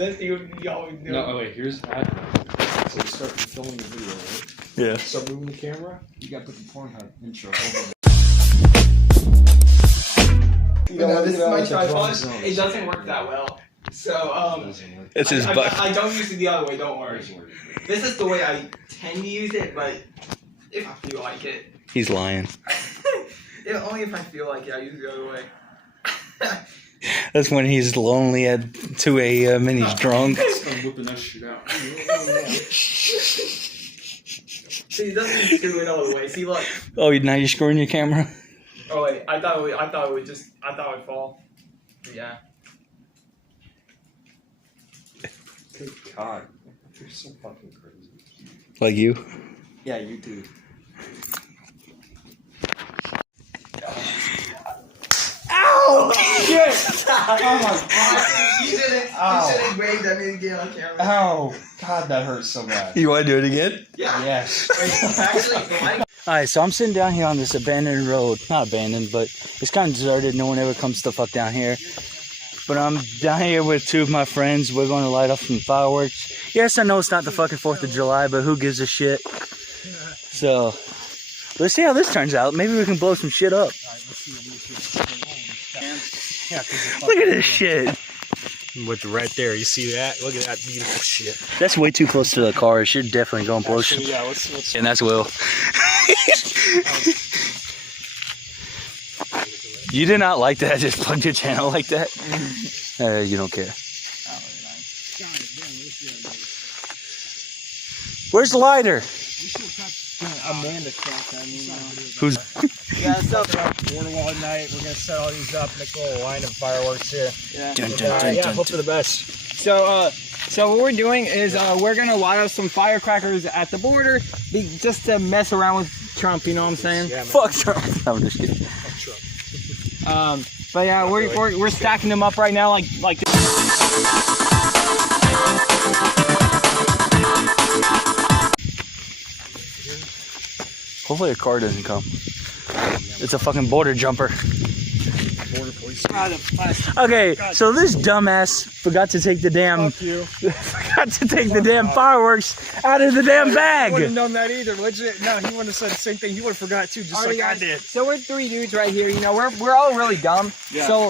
this, you always do. No, wait, here's that. So you start filming the video, right? Yeah. Start moving the camera. You got to put the Pornhub intro over. This is my tripod. It doesn't work that well. So, It's his butt. I don't use it the other way, don't worry. This is the way I tend to use it, but if I feel like it. He's lying. Only if I feel like it, I use it the other way. That's when he's lonely at 2 a.m. and he's drunk. I'm whipping that shit out. See, it doesn't screw it all the way. See, look. Oh, now you're screwing your camera? Oh wait, I thought it would fall. Yeah. Good God. You're so fucking crazy. Like you? Yeah, you do. Ow! Shit! Oh my God. You shouldn't wave at me to get on camera. Ow. God, that hurts so bad. You want to do it again? Yeah. Yes. Wait, actually, the mic. Alright, so I'm sitting down here on this abandoned road. Not abandoned, but it's kind of deserted. No one ever comes the fuck down here. But I'm down here with two of my friends. We're going to light up some fireworks. Yes, I know it's not the fucking 4th of July, but who gives a shit? So, let's see how this turns out. Maybe we can blow some shit up. Look at this shit. What's right there? You see that? Look at that beautiful shit. That's way too close to the car. It should definitely go and blow shit. Yeah, let's And that's Will. You did not like that. I just plugged your channel like that. You don't care. Where's the lighter? Amanda cracked. I mean, Who's? yeah, it's up Boardwalk night. We're gonna set all these up, make a little line of fireworks here. Yeah. Dun, dun, dun, Yeah, dun, hope for dun. the best. So what we're doing is we're gonna light up some firecrackers at the border, just to mess around with Trump. You know what I'm saying? Yeah, man. Fuck Trump. I'm just kidding. But yeah, we're stacking them up right now, like. Hopefully a car doesn't come. It's a fucking border jumper. Border police. Okay, so this dumbass forgot to take the damn forgot to take the damn fireworks out of the damn bag. He wouldn't have known that either. Legit. No, he wouldn't have said the same thing. He would have forgot too, just like I did. So we're three dudes right here. You know, we're all really dumb. Yeah. So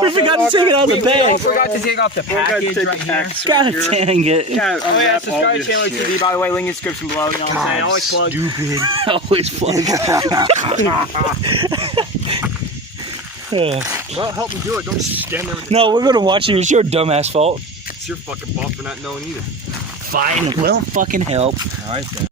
We forgot to take it out of the we all bag. forgot to take off the package right here. God dang it. Yeah, Oh yeah, subscribe to channel TV, by the way, link in the description below. You know what I'm saying? Always plug. Stupid. Always plug. Well, help me do it. Don't just stand there with No, we're gonna watch you. It's your dumbass fault. It's your fucking fault for not knowing either. Fine, we'll fucking help. Alright then.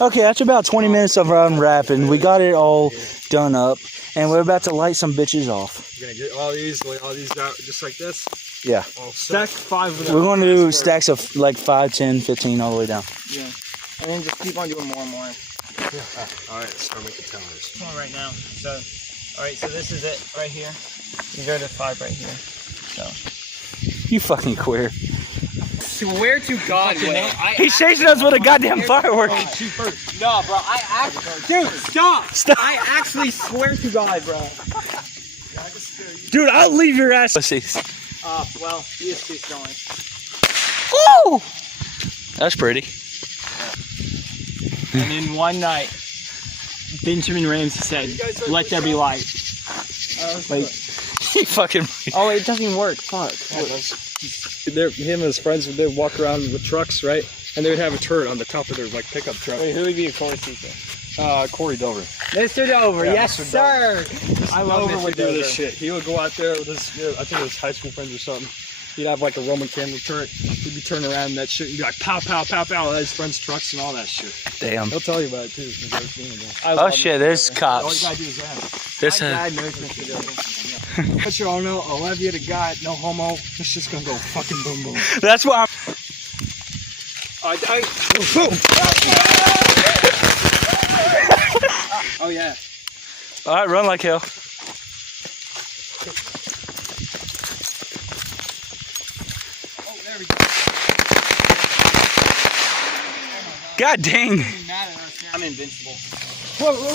Okay, that's about 20 minutes of unwrapping. We got it all done up, and we're about to light some bitches off. You're gonna get all these, lay all these out just like this. Yeah. All Stack 5 of them. We're going to do stacks of like 5, 10, 15 all the way down. Yeah. And then just keep on doing more and more. Alright, start making towers. Come on right now. So, alright, so this is it right here. You go to 5 right here. So. You fucking queer. Swear to God, Will. He's chasing us with a goddamn firework. No, bro, dude, stop! I actually swear to God, bro. Dude, I'll leave your ass. Pussies. Well, he is too snowing. Woo! That's pretty. And in one night, Benjamin Ramsey said, "Let there be light." Wait. He fucking. Oh, it doesn't even work. Fuck. Him and his friends would walk around with trucks, right? And they would have a turret on the top of their like pickup truck. Wait, who would be a core seeker? Corey Dover. Mr. Dover, Yeah, yes, Mr. sir. I love Dover Mr. would do Dover. this shit. He would go out there with his, I think it was high school friends or something. He'd have like a Roman candle turret. He'd be turning around and that shit. He'd be like pow, pow, pow, pow. All his friends' trucks and all that shit. Damn. He'll tell you about it too. If you've ever seen him. Oh shit, there's All you cops. gotta do is ask. This My dad knows Mr. Dover. But you all know, Olivia the guy, no homo. It's just gonna go fucking boom boom. That's why I'm. Oh yeah. All right, run like hell. Oh, there we go. God dang. I'm invincible. Whoa, whoa.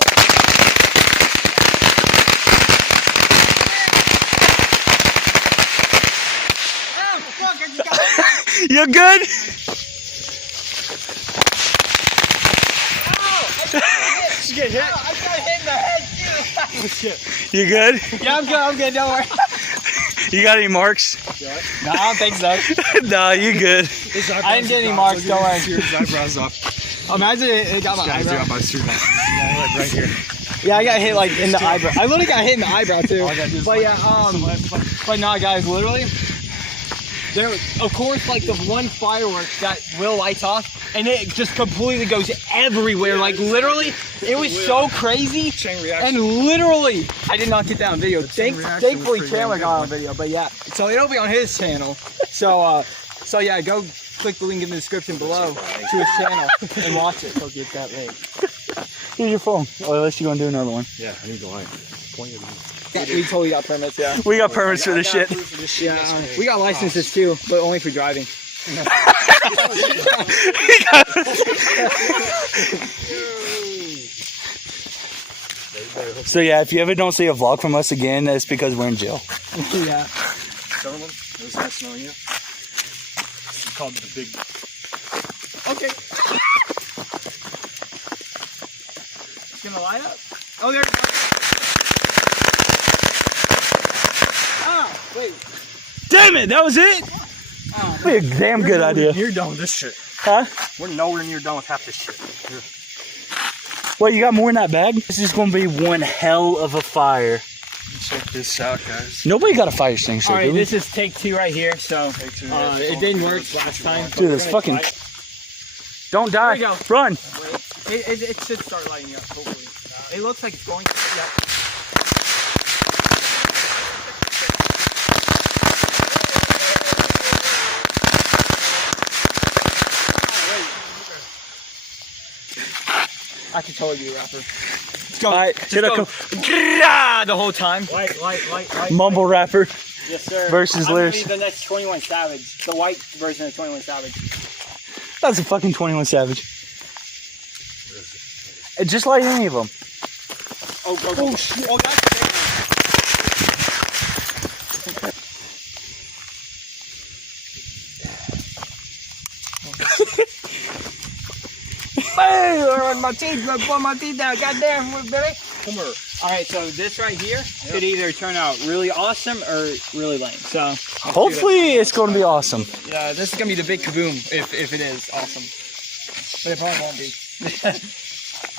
Oh, fuck, I just got You good? Just get hit. I got hit in the head too. Oh, shit. You good? Yeah, I'm good, don't worry. You got any marks? No, I don't think so. Nah, you good. I didn't get any marks, don't worry. Tear his eyebrows off. Imagine it got my eyebrow. my suit now. Yeah, like right here. Yeah, I got hit like in the eyebrow. I literally got hit in the eyebrow too. All I gotta do is But yeah, but nah, guys, literally, there, of course, like the one firework that Will lights off, and it just completely goes everywhere. Like literally, it was so crazy. Chain reaction. And literally, I did not get that on video. reaction Thankfully, was pretty Chandler damn got good, on video. But yeah, so it'll be on his channel. So yeah, go click the link in the description below to his channel and watch it. Go get that link. Here's your phone. Oh, unless you're gonna do another one. Yeah, I need the light. Point it. We totally got permits, yeah. We got permits for this shit. Yeah, we got licenses too, but only for driving. So yeah, if you ever don't see a vlog from us again, that's because we're in jail. Yeah. Gentlemen, it was nice knowing you. It's called the big. Okay. It's gonna light up. Oh, there it goes. Ah, wait. Damn it, that was it? A damn good idea. You're done with this shit. Huh? We're nowhere near done with half this shit. Here. Well, you got more in that bag? This is gonna be one hell of a fire. Check this out, guys. Nobody got a fire extinguisher, All right, do we? this is take 2 right here. So Take 2. it didn't work last time. Dude, this fucking... Don't die. There we go. Run. It should start lighting up, hopefully. It looks like it's going to. Yeah. I can totally be a rapper. Let's go. All right, Just hit a go. Grrrah the whole time. Light. mumble rapper Yes, sir. versus I'm lyrics. gonna be the next 21 Savage. The white version of 21 Savage. That's a fucking 21 Savage. Just like any of them. Oh, go, go. Oh, shit. Oh, that's Hey, on my teeth, pull my teeth out. Goddamn, Billy. Come here. All right, so this right here could either turn out really awesome or really lame. So Hopefully it's going to be awesome. yeah, this is gonna be the big kaboom if it is awesome. But it probably won't be.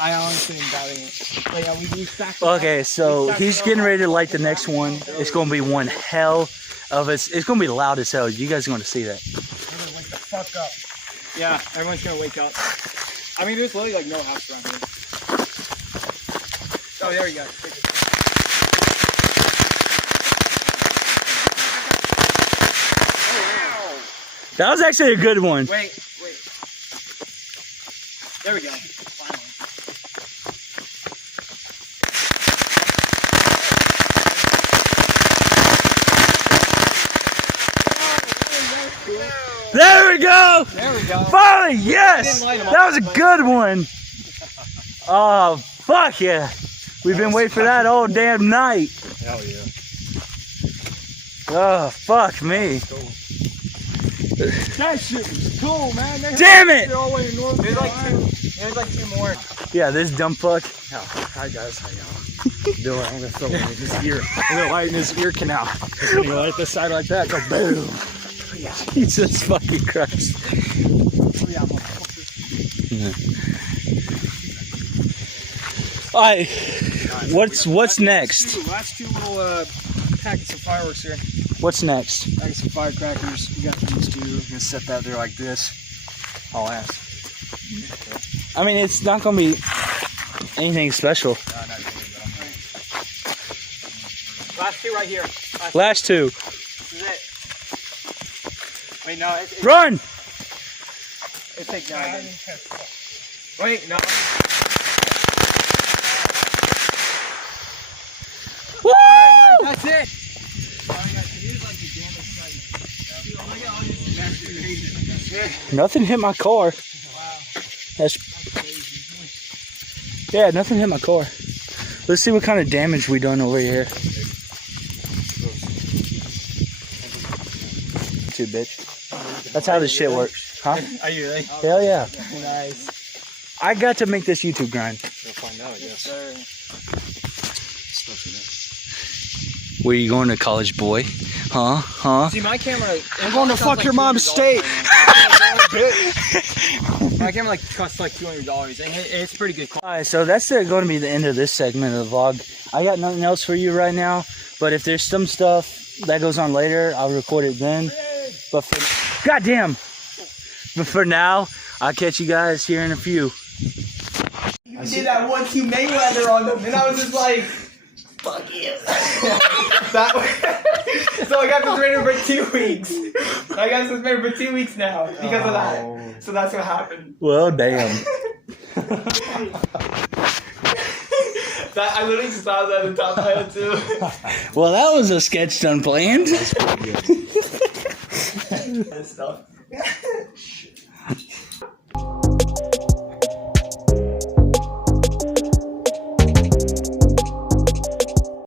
I honestly am doubting it. But yeah, we stacked. Okay, so he's getting ready to light the next one. It's going to be one hell of a... It's going to be loud as hell. You guys are going to see that. Everyone wake the fuck up. Yeah, everyone's gonna wake up. I mean, there's literally like no house around here. Oh, there you go. That was actually a good one. Wait. There we go. Finally. There we go! There we go. Finally, yes! Didn't light 'em up, That was a good one. Oh, fuck yeah. We've been waiting for that all damn night. Hell yeah. Oh, fuck me. That shit was cool, man. Damn it! There's like two more. Yeah, this dumb fuck. Hi guys, how y'all doing? I'm gonna throw one in his ear. I'm gonna light in his ear canal. I'm gonna light this side like that. Go boom. Jesus fucking Christ. Alright, what's next? Last two little packets of fireworks here. What's next? Packets of firecrackers. You got these two. I'm gonna set that there like this. I'll ask. I mean, it's not gonna be anything special. Last two right here. Last two. This is it. Wait, no. Run! It takes 9. Wait, no. Woo! That's it. Nothing hit my car. That's yeah, nothing hit my car. Let's see what kind of damage we done over here. Too, bitch. That's how this shit works. Huh? Are you really? Hell yeah. Nice. I got to make this YouTube grind. We'll find out, I guess. Sir. Where you going to college, boy? Huh? See, my camera. I'm going to fuck your mom's state. My camera like costs like $200, and it's pretty good quality. Alright, so that's going to be the end of this segment of the vlog. I got nothing else for you right now, but if there's some stuff that goes on later, I'll record it then. But for goddamn, but for now, I'll catch you guys here in a few. You did that 1-2 Mayweather on them, and I was just like, fuck you. That way. So I got suspended for 2 weeks. I got suspended for 2 weeks now because of that. So that's what happened. Well, damn. That, I literally just thought of that at the top of my head too. Well, that was a sketch done planned. That stuff.